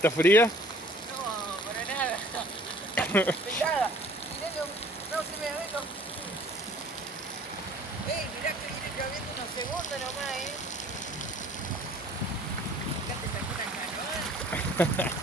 ¿Está fría? No, para nada. Pelada. Mirá que no se me ve los... mirá que viene lloviendo unos segundos nomás, Acá te sacó una canoa.